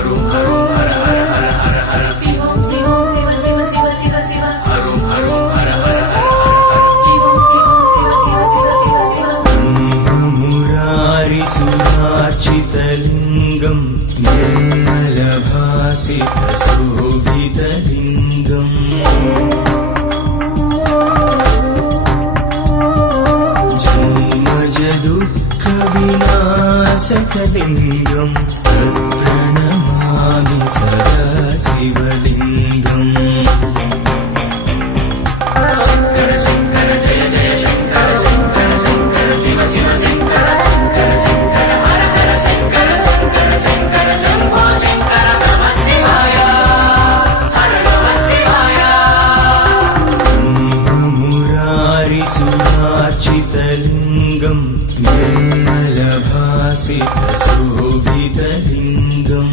హరుం హరుం హర హర హర హర హర శివం శివం శివ శివ శివ శివ శివ హరుం హరుం హర హర హర హర శివం శివం శివ శివ శివ శివ శివ మురారి సురార్చితలింగం నిర్మలభాసిత శోభితలింగం జన్మజ దుఃఖ వినాశకలింగం ప్రణమామి సదా శివలింగం శంకర శంకర జయ జయ శంకర శంకర శంకర శివ శివ శంకర శంకర శంకర హర హర శంకర శంకర శంకర శంభో శంకర నమః శివాయ హర నమః శివాయ మురారి సురార్చితలింగం నిర్మలభాసిత శోభితలింగం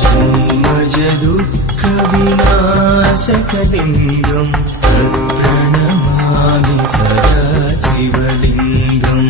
జన్మజ దుఃఖ వినాశకలింగం ప్రణమామి సదా శివలింగం